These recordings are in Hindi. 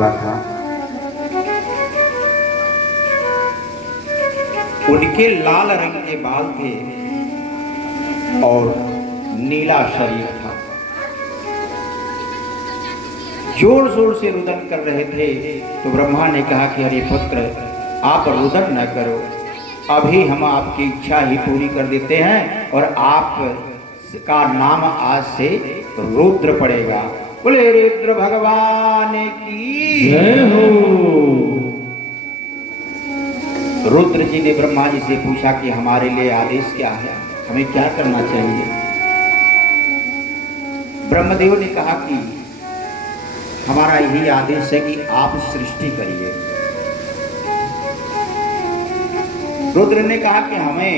हुआ था। उनके लाल रंग के बाल थे और नीला शरीर था। जोर जोर से रुदन कर रहे थे तो ब्रह्मा ने कहा कि अरे पुत्र, आप रुदन न करो, अभी हम आपकी इच्छा ही पूरी कर देते हैं और आप का नाम आज से रुद्र पड़ेगा। बोले रुद्र भगवान की जय हो। रुद्र जी ने ब्रह्मा जी से पूछा कि हमारे लिए आदेश क्या है, हमें क्या करना चाहिए। ब्रह्मदेव ने कहा कि हमारा यही आदेश है कि आप सृष्टि करिए। रुद्र ने कहा कि हमें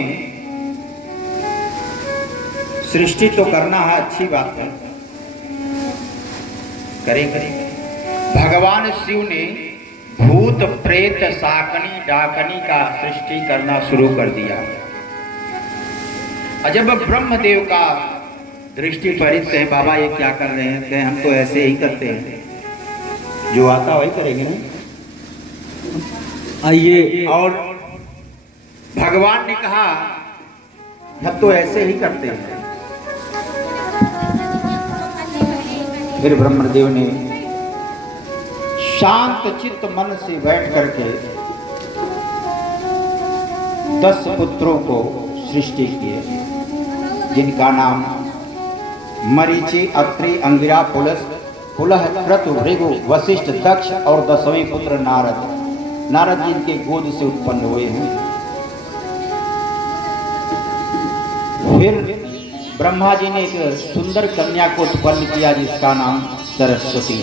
सृष्टि तो करना है, अच्छी बात है, करेंगे। भगवान शिव ने भूत प्रेत शाकनी डाकनी का सृष्टि करना शुरू कर दिया। जब ब्रह्मदेव का दृष्टि पड़ित है, बाबा ये क्या कर रहे हैं, कहे हम तो ऐसे ही करते हैं, जो आता वही करेंगे ना। आइए। और भगवान ने कहा हम तो ऐसे ही करते हैं। फिर ब्रह्मदेव ने शांत चित्त मन से बैठ करके 10 पुत्रों को सृष्टि किए, जिनका नाम मरीचि, अत्रि, अंगिरा, पुलह, क्रतु, भृगु, वशिष्ठ, दक्ष और 10वें पुत्र नारद। नारद जी इनके गोद से उत्पन्न हुए हैं। फिर ब्रह्मा जी ने एक सुंदर कन्या को उत्पन्न किया जिसका नाम सरस्वती।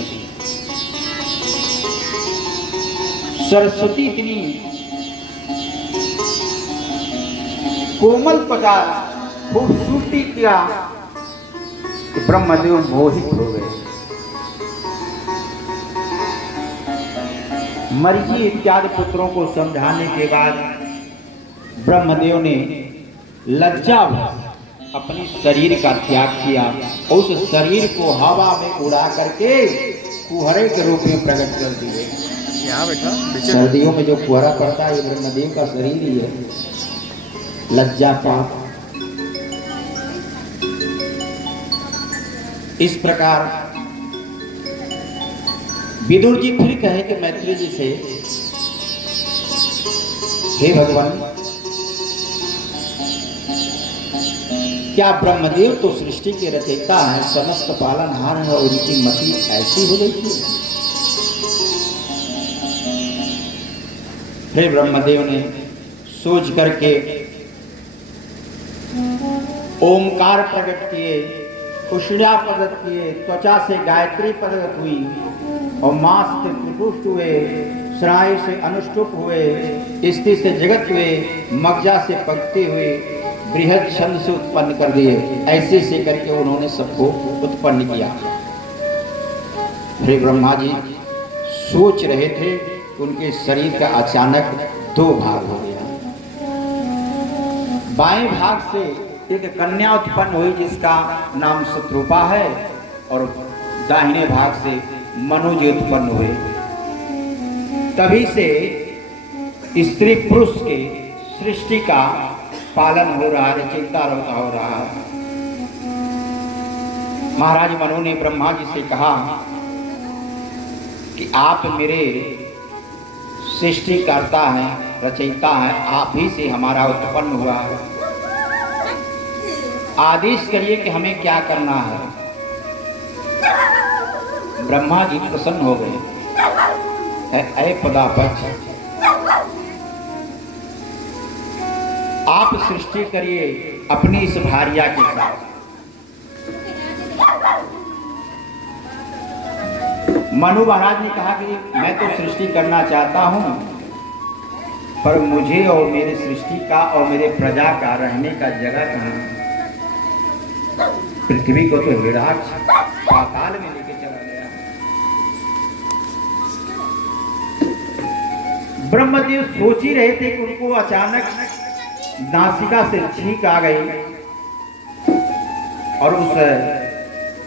सरस्वती इतनी कोमल त्वचा, खूबसूरती किया कि ब्रह्मदेव मोहित हो गए। मरीचि इत्यादि पुत्रों को समझाने के बाद ब्रह्मदेव ने लज्जा अपनी शरीर का त्याग किया, उस शरीर को हवा में उड़ा करके कुहरे के रूप में प्रकट कर दिए। सर्दियों में जो कुहरा पड़ता है ये ब्रह्मदेव का शरीर ही है। लज्जा पाप। इस प्रकार विदुर जी फिर कहे कि मैत्री जी से, हे भगवान, क्या ब्रह्मदेव तो सृष्टि के रचयिता है, समस्त पालनहार है और उनकी मति ऐसी हो गई थी। फिर ब्रह्मदेव ने सोच करके ओमकार प्रकट किए, कुशड़ा प्रकट किए, त्वचा से गायत्री प्रकट हुई और मांस से त्रिपुष्ट हुए, स्नायु से अनुष्टुप हुए, स्त्री से जगत हुए, मज्जा से पंक्ति हुई, बृहद छंद से उत्पन्न कर दिए। ऐसे से करके उन्होंने सबको उत्पन्न किया। फिर ब्रह्मा जी सोच रहे थे कि उनके शरीर का अचानक 2 भाग हो गया। बाएं भाग से एक कन्या उत्पन्न हुई जिसका नाम शत्रुपा है और दाहिने भाग से मनु जी उत्पन्न हुए। तभी से स्त्री पुरुष के सृष्टि का पालन हो रहा है, चिंता हो रहा है। महाराज मनु ने ब्रह्मा जी से कहा कि आप मेरे सृष्टिकर्ता हैं, रचयिता हैं, आप ही से हमारा उत्पन्न हुआ है, आदेश करिए कि हमें क्या करना है। ब्रह्मा जी प्रसन्न हो गए। ऐ पदापच, आप सृष्टि करिए अपनी इस भार्या के साथ। मनु महाराज ने कहा कि मैं तो सृष्टि करना चाहता हूं, पर मुझे और मेरे सृष्टि का और मेरे प्रजा का रहने का जगह कहाँ। पृथ्वी को तो विराट पाताल में लेके चला गया। ब्रह्मदेव सोच ही रहे थे कि उनको अचानक नासिका से छींक आ गई और उस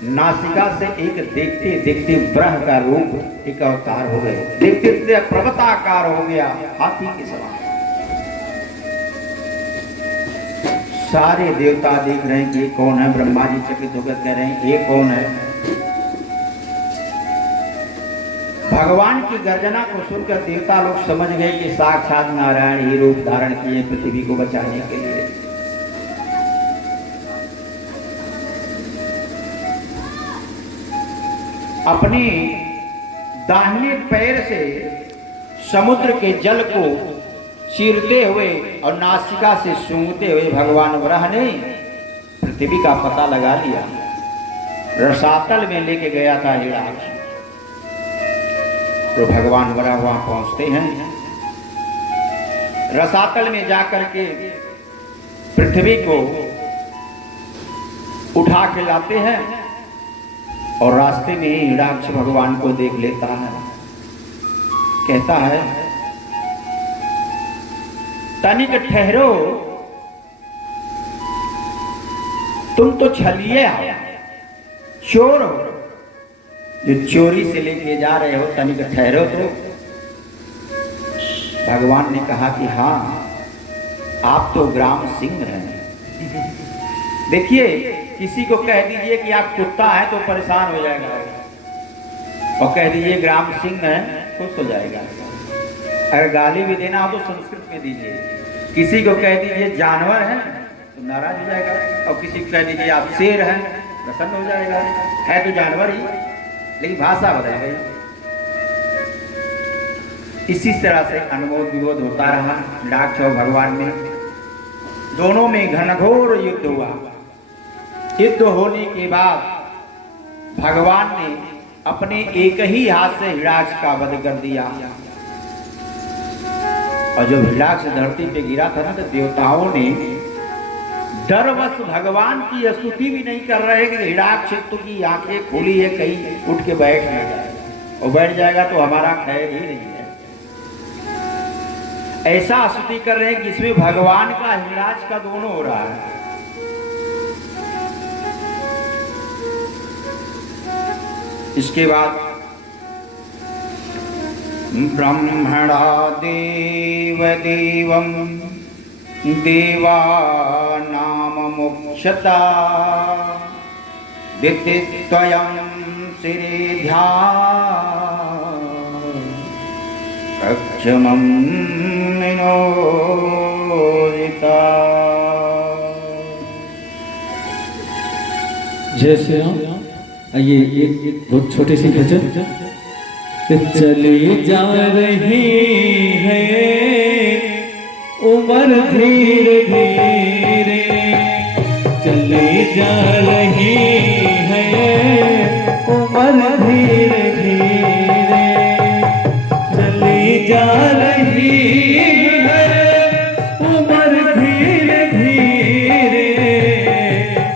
नासिका से एक देखते देखते ब्रह का रूप एक अवतार हो गए, देखते देखते पर्वताकार हो गया, हाथी के समान। सारे देवता देख रहे हैं कि ये कौन है। ब्रह्मा जी चकित होकर कह रहे हैं ये कौन है। भगवान की गर्जना को सुनकर देवता लोग समझ गए कि साक्षात नारायण ही रूप धारण किए पृथ्वी को बचाने के लिए। अपने दाहिने पैर से समुद्र के जल को चीरते हुए और नासिका से सूंघते हुए भगवान वराह ने पृथ्वी का पता लगा लिया। रसातल में लेके गया था हिरणाक्ष। तो भगवान वराह वहां पहुंचते हैं, रसातल में जाकर के पृथ्वी को उठा के लाते हैं और रास्ते में ही हिरणाक्ष भगवान को देख लेता है। कहता है तनिक ठहरो, तुम तो छलिए आओ, चोर हो, जो चोरी से लेके जा रहे हो, तनिक ठहरो। तो भगवान ने कहा कि हाँ, आप तो ग्राम सिंह हैं। देखिए, किसी को कह दीजिए कि आप कुत्ता है तो परेशान हो जाएगा, और कह दीजिए ग्राम सिंह है, खुश हो जाएगा। अगर गाली भी देना हो तो संस्कृत में दीजिए। किसी को कह दीजिए जानवर है तो नाराज हो जाएगा, और किसी को कह दीजिए आप शेर हैं, प्रसन्न हो जाएगा। है तो जानवर ही, लेकिन भाषा बदल गई। इसी तरह से अनुमोद विरोध होता रहा हिरणाक्ष और भगवान में। दोनों में घनघोर युद्ध हुआ। युद्ध होने के बाद भगवान ने अपने एक ही हाथ से हिरणाक्ष का वध कर दिया। और जब हिरणाक्ष धरती पे गिरा था ना, तो देवताओं ने डरवश भगवान की स्तुति भी नहीं कर रहे कि हिरणाक्ष की आंखें खुली है, कहीं उठ के बैठ नहीं जाएगा, और बैठ जाएगा तो हमारा खैर ही नहीं है। ऐसा स्तुति कर रहे हैं कि इसमें भगवान का हिरणाक्ष का दोनों हो रहा है। इसके बाद ब्रह्मणा देव देवं देवानाम मोक्षता दित्तित्वयं सिरे ध्यान कक्षमं विनोदिता। जय श्री राम। आइए एक बहुत छोटी सी भजन। चली जा रही है उम्र धीरे धीरे, चली जा रही है उम्र धीरे धीरे, चली जा रही है उम्र धीरे धीरे,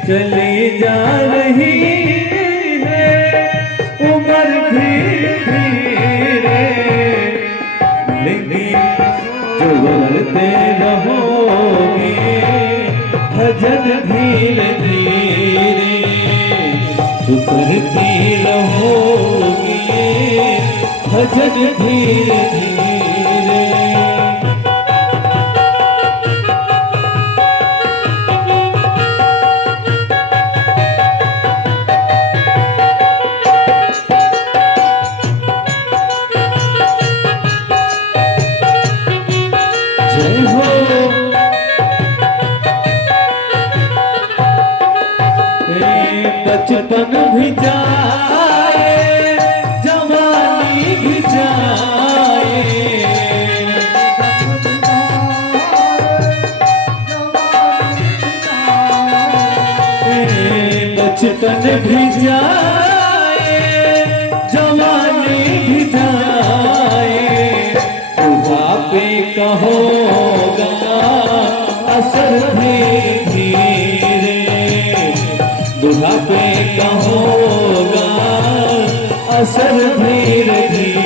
चली जा रही उम्र धीरे धीरे, लेकिन जो करते रहोगे भजन धीरे धीरे, जो करते रहोगे भजन धीरे धीरे। बचपन भी जाए जवानी भी जाए, बचपन भी जाए जवानी भी जाए, बुढ़ापे का होगा असर धीरे, बुढ़ापे का होगा असर धीरे धीरे।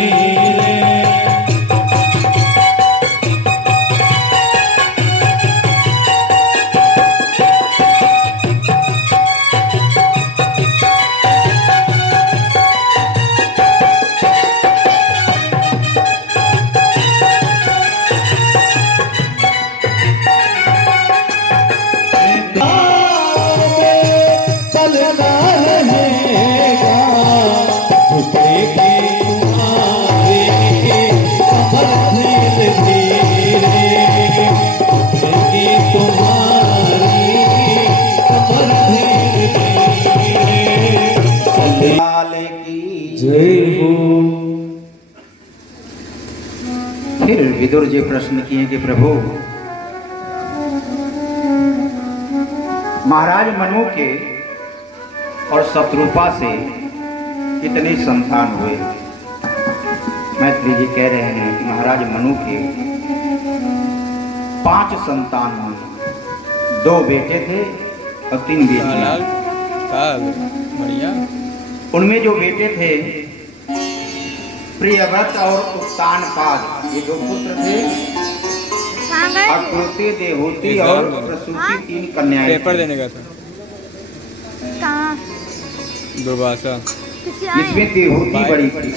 फिर विदुर जी प्रश्न किए कि प्रभु, महाराज मनु के और शत्रुपा से कितने संतान हुए? मैत्री जी कह रहे हैं कि महाराज मनु के 5 संतान हुए, 2 बेटे थे और 3 बेटियां। उनमें जो बेटे थे प्रियव्रत और उत्तानपाद, ये 2 पुत्र थे। अकृति, देहूति और प्रसूति 3 कन्याएं। पेपर देने का था दुर्वासा। इसमें देहूति बड़ी थी।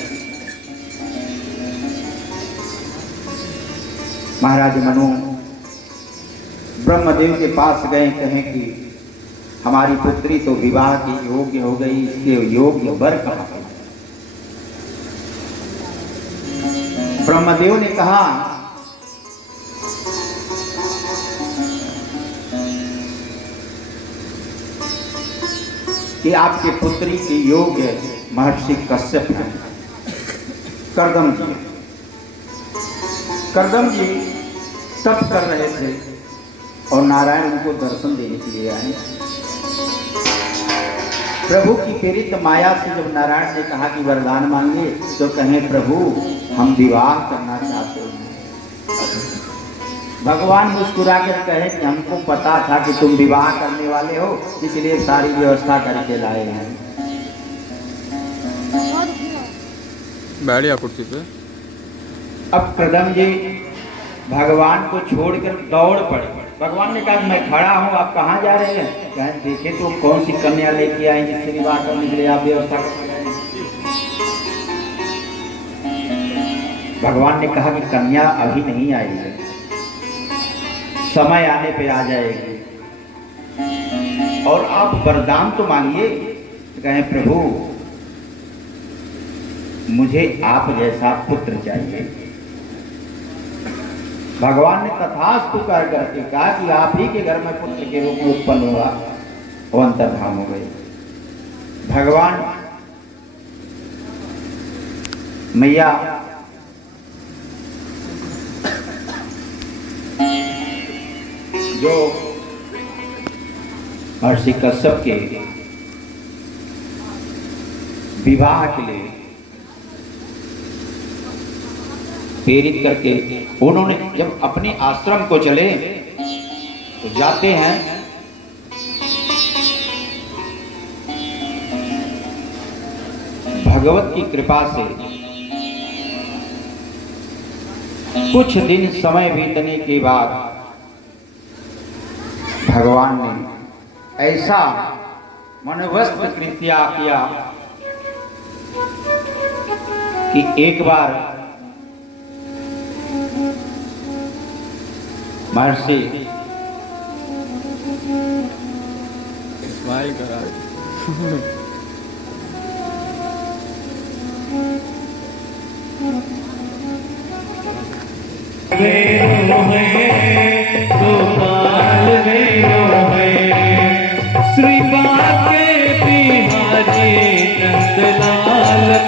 महाराज मनु ब्रह्मदेव के पास गए, कहें कि हमारी पुत्री तो विवाह की योग्य हो गई, इसके योग्य वर कहाँ है? ब्रह्मदेव ने कहा कि आपके पुत्री के योग्य महर्षि कश्यप हैं, कर्दम जी। कर्दम जी तप कर रहे थे और नारायण उनको दर्शन देने के लिए आए। प्रभु की प्रेरित माया से जब नारायण ने कहा कि वरदान मांगे, तो कहें प्रभु हम विवाह करना चाहते हैं। भगवान मुस्कुरा कर कहे कि हमको पता था कि तुम विवाह करने वाले हो, इसलिए सारी व्यवस्था करके लाए हैं। बैठिए कुर्सी पे। अब कर्दम जी भगवान को छोड़कर दौड़ पड़े। भगवान ने कहा मैं खड़ा हूँ, आप कहाँ जा रहे हैं? कहें देखे तो कौन सी कन्या लेके आए जिससे विवाह करने के लिए आप व्यवस्था कर रहे हैं। भगवान ने कहा कि कन्या अभी नहीं आई है, समय आने पे आ जाएगी, और आप वरदान तो मांगिए। कहें प्रभु मुझे आप जैसा पुत्र चाहिए। भगवान ने तथास्तु कर करके कहा कि आप ही के घर में पुत्र के रूप में उत्पन्न हुआ, वो अंतर्धान हो गए। भगवान मैया जो महर्षि कश्यप के विवाह के लिए प्रेरित करके, उन्होंने जब अपने आश्रम को चले तो जाते हैं भगवत की कृपा से कुछ दिन समय बीतने के बाद भगवान ने ऐसा मनोवस्त कृत्या किया कि एक बार महर्षि स्माइल करा श्री बाके बिहारी नंदलाल मेरो है।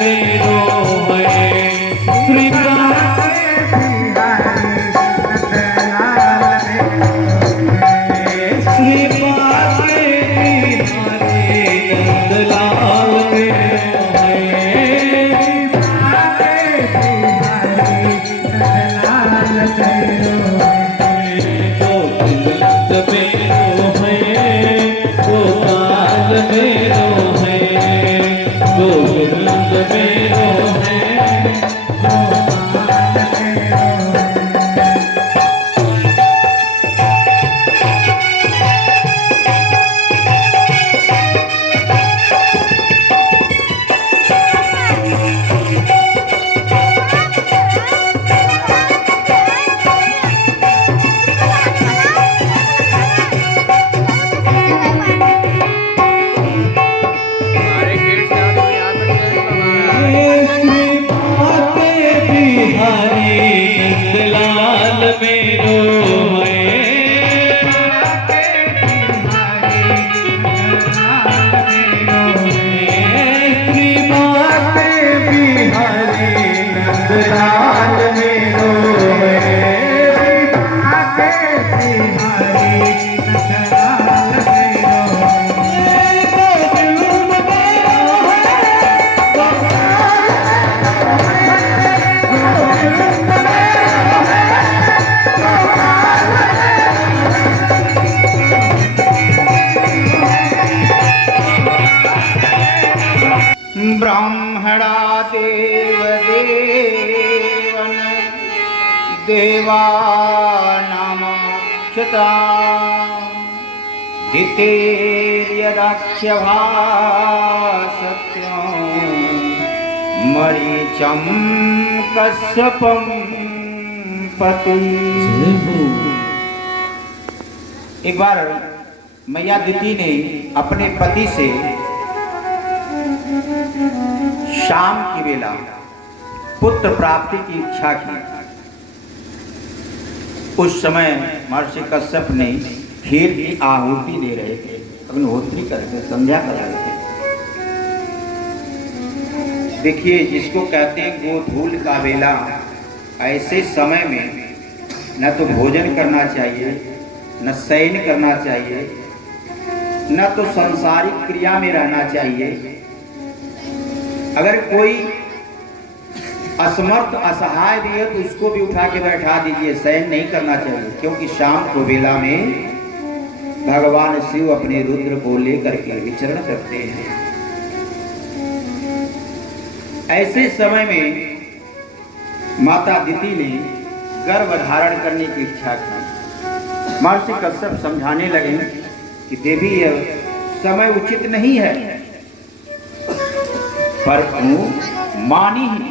श्री बाके बिहारी नंदलाल श्री बाके बिहारी नंदलाल मेरो है। नंदलाल मेरो नंदलाल मेरो देवानामुख्यता दितेर्यदाख्यभासत्यं मरीचं कश्यपं पति। एक बार मैया दिति ने अपने पति से शाम की वेला पुत्र प्राप्ति की इच्छा की। उस समय महर्षि कश्यप ने खीर की आहुति दे रहे थे, अग्निहोत्री करके संध्या करा रहे थे। देखिए, जिसको कहते हैं गोधूल का वेला, ऐसे समय में न तो भोजन करना चाहिए, न शयन करना चाहिए, न तो सांसारिक क्रिया में रहना चाहिए। अगर कोई असमर्थ असहाय भी है तो उसको भी उठा के बैठा दीजिए, शयन नहीं करना चाहिए, क्योंकि शाम को वेला में भगवान शिव अपने रुद्र को लेकर के विचरण करते हैं। ऐसे समय में माता दिति ने गर्भ धारण करने की इच्छा की। महर्षि कश्यप समझाने लगे कि देवी यह समय उचित नहीं है, पर मानी ही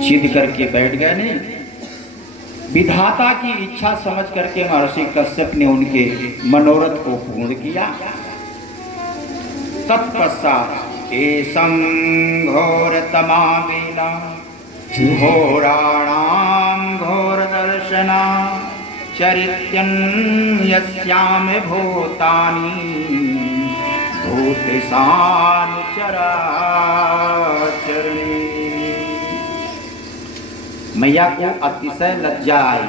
जिद करके बैठ गए। नहीं, विधाता की इच्छा समझ करके महर्षि कश्यप ने उनके मनोरथ को पूर्ण किया। तत्पश्चात एसं घोरतमा वेला घोराणां घोरदर्शना चरित्यं यस्याम भूतानि भूतेशानुचराचरणे। मैया को अतिशय लज्जा आई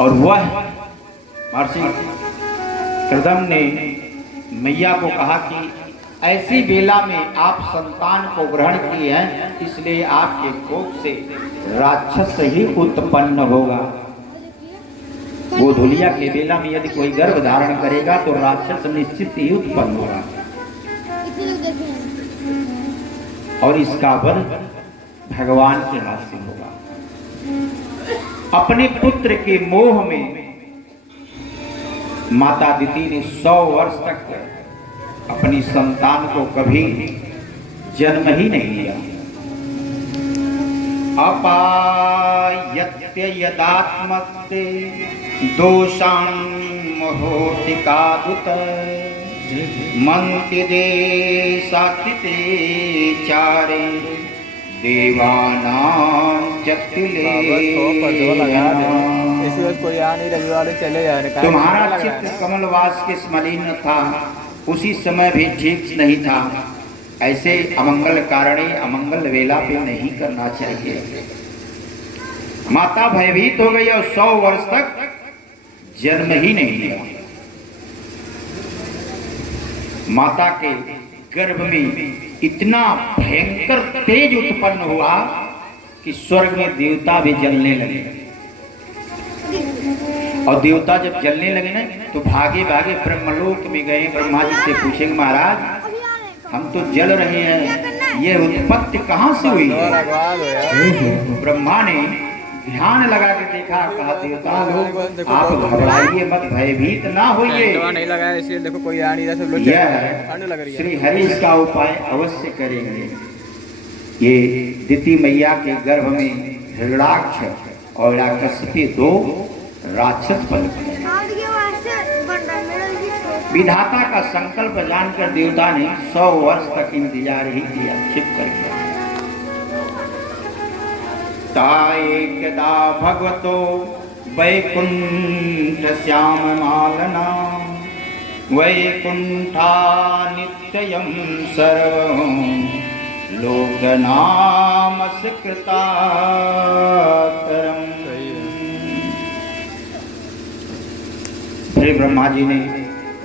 और वह महर्षि कृदम ने मैया को कहा कि ऐसी बेला में आप संतान को ग्रहण किए हैं, इसलिए आपके कोख से राक्षस ही उत्पन्न होगा। गोधूलिया के बेला में यदि कोई गर्भ धारण करेगा तो राक्षस निश्चित ही उत्पन्न होगा और इसका वध भगवान के हाथ से होगा। अपने पुत्र के मोह में माता दिति ने 100 वर्ष तक अपनी संतान को कभी जन्म ही नहीं दिया। अपायत्य यदात्मस्ते दोषां होतिकादुत मंत्य देशाकृते चारे देवानां चक्तिले। कोई आ नहीं, रविवार चले जा रहे। तुम्हारा चित्त कमलवास के स्मलीन था, उसी समय भी ठीक नहीं था। ऐसे अमंगल कारणे अमंगल वेला पे नहीं करना चाहिए। माता भयभीत हो गई और 100 वर्ष तक जन्म ही नहीं लिया। माता के गर्भ में इतना भयंकर तेज उत्पन्न हुआ कि स्वर्ग में देवता भी जलने लगे। और देवता जब जलने लगे ना तो भागे भागे ब्रह्मलोक में गए। ब्रह्मा जी से पूछेंगे, महाराज हम तो जल रहे हैं, ये उत्पत्ति कहाँ से हुई? ब्रह्मा ने ध्यान लगा के देखा, कहा देवता आप घबराइए मत, भयभीत ना होइए। नहीं लगा इसलिए देखो कोई आ नहीं रहा, सब लोग श्री हरि इसका उपाय अवश्य करेंगे। ये दिति मैया के गर्भ में हिरण्याक्ष और हिरण्यकश्यपी 2 राक्षस पनपे। विधाता का संकल्प जानकर देवता ने 100 वर्ष तक इंतजार ही किया, छिप करके। ताएकदा भगवतो वैकुंठ श्याम मालना वैकुंठा नित्ययं सर्वं लोकनामस्कृताकरम्। फिर ब्रह्मा जी ने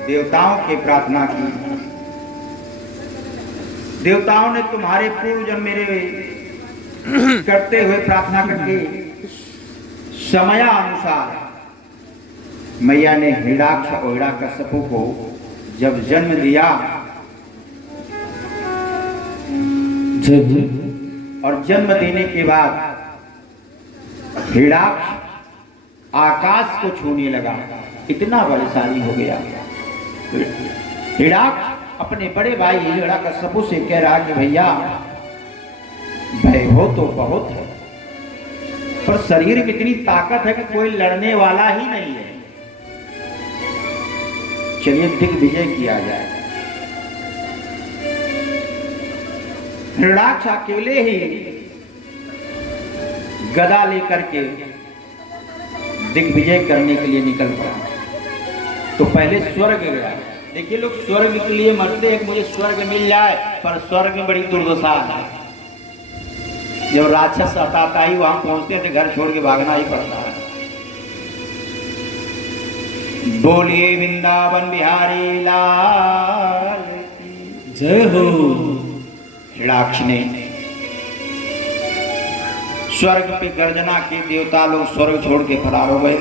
देवताओं की प्रार्थना की। देवताओं ने तुम्हारे पूर्व जन्म मेरे करते हुए प्रार्थना करके समयानुसार मैया ने हिरण्याक्ष और हिरण्यकश्यप को जब जन्म दिया, जब और जन्म देने के बाद हिरण्याक्ष आकाश को छूने लगा, इतना बलशाली हो गया। हिरण्याक्ष अपने बड़े भाई हिरण्यकश्यप से कह रहा कि भैया वैभव तो बहुत है, पर शरीर में इतनी ताकत है कि कोई लड़ने वाला ही नहीं है, चलिए दिग्विजय किया जाए। हिरण्याक्ष अकेले ही गदा लेकर के दिग्विजय करने के लिए निकल पड़ा। तो पहले स्वर्ग गया। देखिए लोग स्वर्ग के लिए मरते हैं, मुझे स्वर्ग मिल जाए, पर स्वर्ग में बड़ी दुर्दशा है। जब राक्षस आता ही वहां पहुंचते थे, घर छोड़ के भागना ही पड़ता है। बोलिए वृंदावन बिहारी लाल की जय हो। हिरण्याक्ष ने स्वर्ग पे गर्जना की, देवता लोग स्वर्ग छोड़ के फरार हो गए।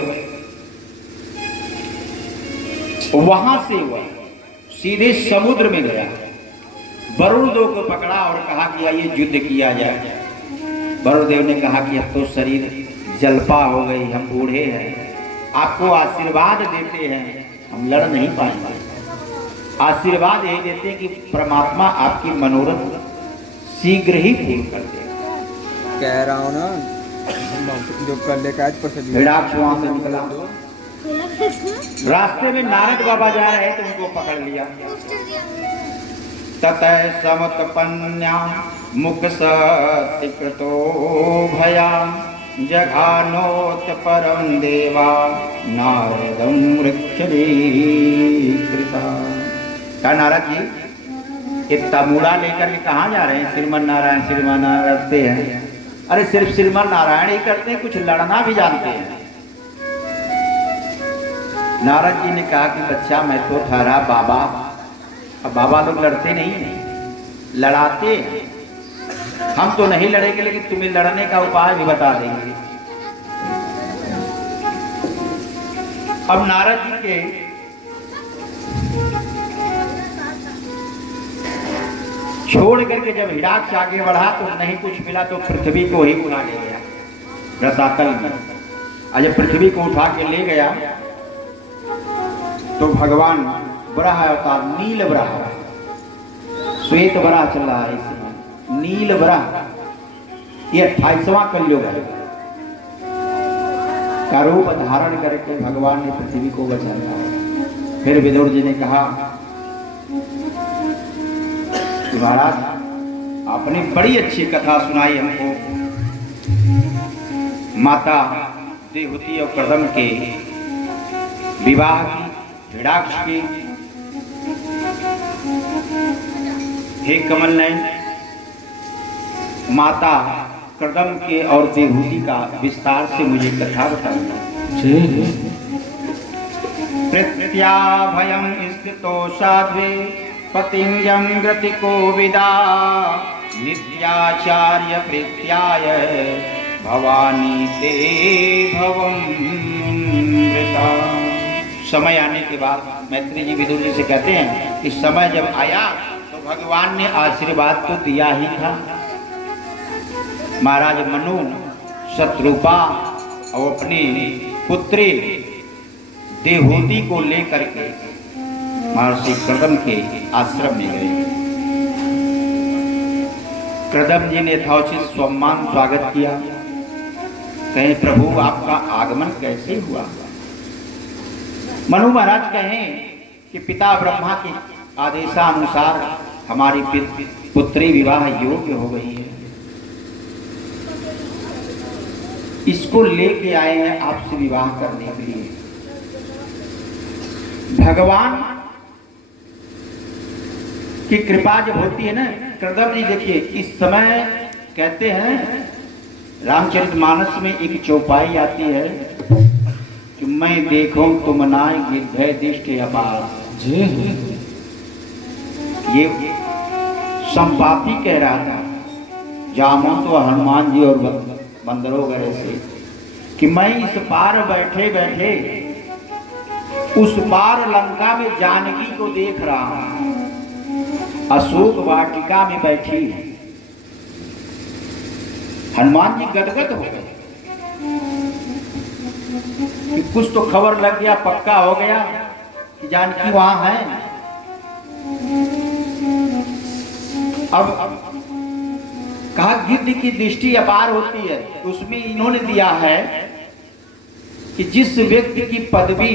वहां से वह सीधे समुद्र में गया, वरुण देव को पकड़ा और कहा कि आइए युद्ध किया जाए। वरुण देव ने कहा कि अब तो शरीर जलपा हो गई, हम बूढ़े हैं, आपको आशीर्वाद देते हैं, हम लड़ नहीं पाएंगे। आशीर्वाद यही देते हैं कि परमात्मा आपकी मनोरथ शीघ्र ही पूर्ण कर दे। कह रहा हूँ ना, जो कर लेकर आज पर हिरण्याक्ष वहां से निकला। रास्ते में नारद बाबा जा रहे थे, उनको पकड़ लिया। ततः समतपन्या मुख सतिकृतो भया जघानोत परम देवा नारदम वृक्षरीकृता। क्या नारद जी ये तमूड़ा लेकर के कहाँ जा रहे हैं? श्रीमन नारायण करते हैं। अरे सिर्फ श्रीमन नारायण ही करते हैं, कुछ लड़ना भी जानते हैं। नारद जी ने कहा कि बच्चा मैं तो ठहरा बाबा, अब बाबा लोग लड़ते नहीं हैं, लड़ाते हैं। हम तो नहीं लड़ेंगे, लेकिन तुम्हें लड़ने का उपाय भी बता देंगे। अब नारद जी के छोड़ करके जब हिरण्याक्ष आगे बढ़ा तो नहीं कुछ मिला, तो पृथ्वी को ही उठा ले गया रसातल में। आज जब पृथ्वी को उठा के ले गया तो भगवान वराह अवतार नील वराह, श्वेत वराह चल रहा है इस समय, नील वराह ये 28वां कलयुग है का रूप धारण करके भगवान ने पृथ्वी को बचाया। फिर विदुर जी ने कहा महाराज आपने बड़ी अच्छी कथा सुनाई हमको, माता देवहूति और कर्दम के विवाह की, हिरण्याक्ष की। हे कमल नयन, माता कर्दम के और देवहूति का विस्तार से मुझे कथा बताइए। प्रत्या भयम स्थितो साध्वे पतिंजं ग्रतिको विदा नित्याचार्य प्रीत्याय भवानी ते भवमृता। समय आने के बाद मैत्री जी विदुर जी से कहते हैं कि समय जब आया तो भगवान ने आशीर्वाद तो दिया ही था। महाराज मनु शत्रुपा और अपनी पुत्री देवहूति को लेकर के महर्षि कर्दम के आश्रम में गए। कर्दम जी ने यथोचित सम्मान स्वागत किया। कहे प्रभु आपका आगमन कैसे हुआ? मनु महाराज कहें कि पिता ब्रह्मा के आदेशानुसार हमारी पुत्री विवाह योग्य हो गई है, इसको लेके आए हैं आपसे विवाह करने के लिए। भगवान की कृपा जब होती है ना, कर्दम जी देखिए इस समय कहते हैं रामचरितमानस में एक चौपाई आती है कि मैं देखूं तुम नाय गिरधय दृष्टि अपार। ये संपाति कह रहा था जामो तो हनुमान जी और बंदरों वगैरह से कि मैं इस पार बैठे बैठे उस पार लंका में जानकी को देख रहा हूं, अशोक वाटिका में बैठी है। हनुमान जी गदगद हो गए कि कुछ तो खबर लग गया, पक्का हो गया कि जानकी वहां है। अब कहा गिद्ध की दृष्टि अपार होती है, उसमें इन्होंने दिया है कि जिस व्यक्ति की पदवी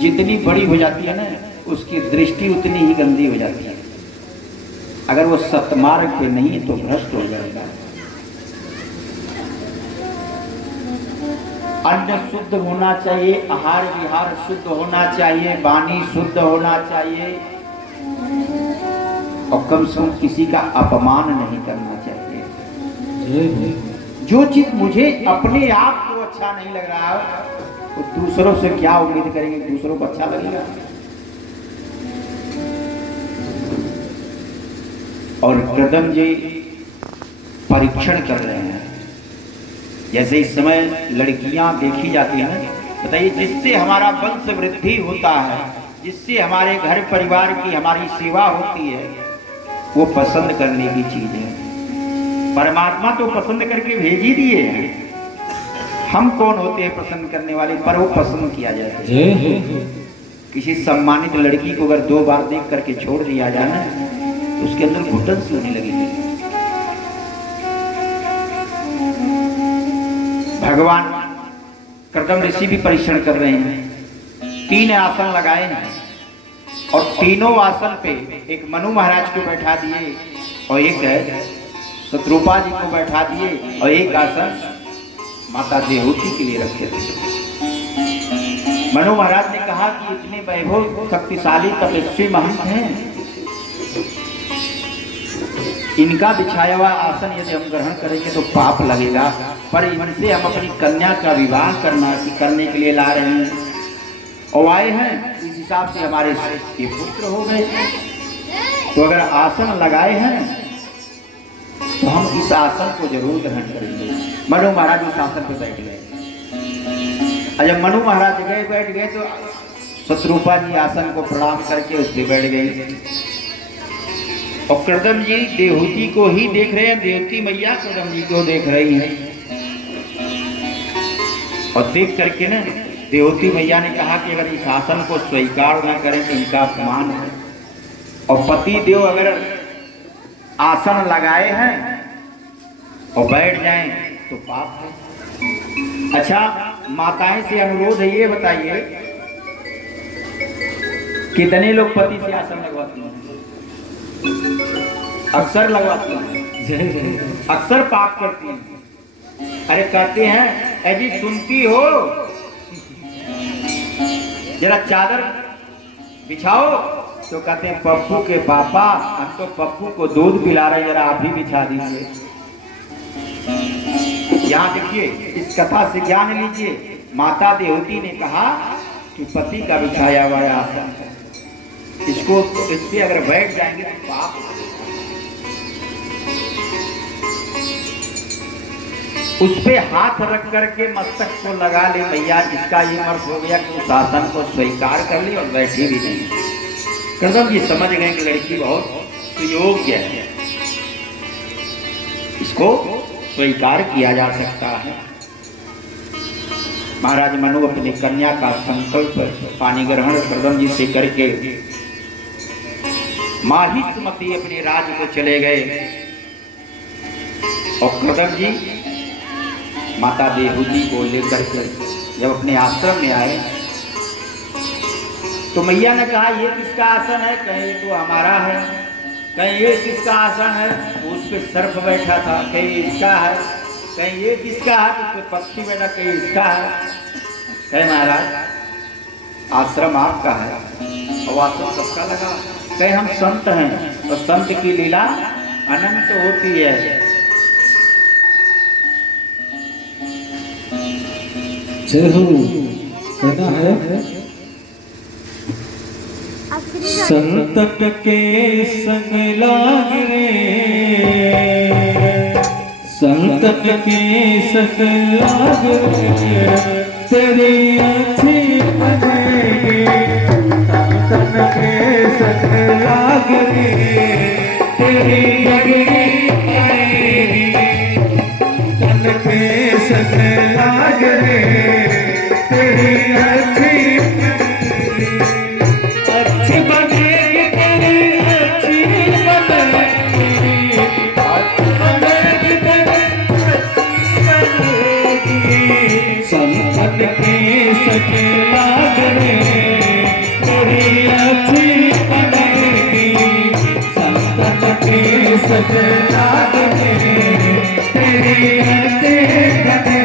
जितनी बड़ी हो जाती है ना, उसकी दृष्टि उतनी ही गंदी हो जाती है। अगर वो सत्मार्ग पे नहीं है तो भ्रष्ट हो जाएगा। अन्न शुद्ध होना चाहिए, आहार विहार शुद्ध होना चाहिए, वाणी शुद्ध होना चाहिए, और कम से कम किसी का अपमान नहीं करना चाहिए। जो चीज मुझे अपने आप को अच्छा नहीं लग रहा है, तो दूसरों से क्या उम्मीद करेंगे दूसरों को अच्छा लगेगा। और कृदम जी परीक्षण कर रहे हैं। जैसे इस समय लड़कियां देखी जाती हैं ना, बताइए, जिससे हमारा वंश वृद्धि होता है, जिससे हमारे घर परिवार की हमारी सेवा होती है, वो पसंद करने की चीज है। परमात्मा तो पसंद करके भेज ही दिए हैं, हम कौन होते हैं पसंद करने वाले, पर वो पसंद किया जाता है। किसी सम्मानित लड़की को अगर 2 बार देख करके छोड़ दिया जाए ना, तो उसके अंदर घुटन सी होने लगेगी। भगवान कृदम ऋषि भी परीक्षण कर रहे हैं। 3 आसन लगाए हैं और तीनों आसन पे एक मनु महाराज को बैठा दिए और एक शत्रुपा जी को बैठा दिए और एक आसन माता देवहूति के लिए रखे थे। मनु महाराज ने कहा कि इतने वैभव शक्तिशाली तपस्वी महंत हैं, इनका बिछाया हुआ आसन यदि हम ग्रहण करेंगे तो पाप लगेगा, पर इनसे हम अपनी कन्या का विवाह करने के लिए ला रहे हैं और आए हैं, इस हिसाब से हमारे ये पुत्र हो गए। तो अगर आसन लगाए हैं तो हम इस आसन को जरूर ग्रहण करेंगे। मनु महाराज उस आसन पे बैठ गए। जब मनु महाराज जगह बैठ गए तो शत्रुपा जी आसन को प्रणाम करके उस पर बैठ गए और कृदम जी देवहूति को ही देख रहे हैं, देवती मैया कृदम जी को देख रही हैं। और देख करके ना देवती मैया ने कहा कि अगर इस आसन को स्वीकार न करें तो इनका अपमान है, और पति देव अगर आसन लगाए हैं और बैठ जाएं तो पाप है। अच्छा, माताएं से अनुरोध है, ये बताइए कितने लोग पति से आसन लगवाते हैं? अक्सर लगवाती हैं, अक्सर पाप करती हैं। अरे कहते हैं ऐसी सुनती हो, जरा चादर बिछाओ, तो कहते हैं पप्पू के पापा, हम तो पप्पू को दूध पिला रहे, जरा आप ही बिछा दीजिए। यहाँ देखिए, इस कथा से ज्ञान लीजिए। माता देवहूति ने कहा कि पति का बिछाया हुआ आसन है, इसको इस पे अगर बैठ जाएंगे तो पाप। उस पे हाथ रख करके मस्तक को लगा ले, भैया इसका ये मर्द हो गया कि उस आसन को स्वीकार कर ली और बैठी भी नहीं। कृदम जी समझ गए कि लड़की बहुत सुयोग्य है, इसको स्वीकार किया जा सकता है। महाराज मनु अपनी कन्या का संकल्प पानी ग्रहण कृदम जी से करके माहिष्मती अपने राज्य को चले गए। और कृदम जी माता देवहूति को लेकर के जब अपने आश्रम में आए तो मैया ने कहा ये किसका आसन है? कहीं तो हमारा है। कहीं ये किसका आसन है? उस पे सर्प बैठा था, कहीं इसका है। कहीं ये किसका है? उस पे पक्षी बैठा, कहीं इसका है। कहीं महाराज आश्रम आपका है और आश्रम सबका लगा। कहीं हम संत हैं और संत की लीला अनंत होती है। जय हो, कहना है संतक के संग लाग रे, संतक के संग लाग रे, तेरी अच्छी बनेगी। संतक के संग लाग रे, तेरी अगली बनेगी। बदला दे तेरी आते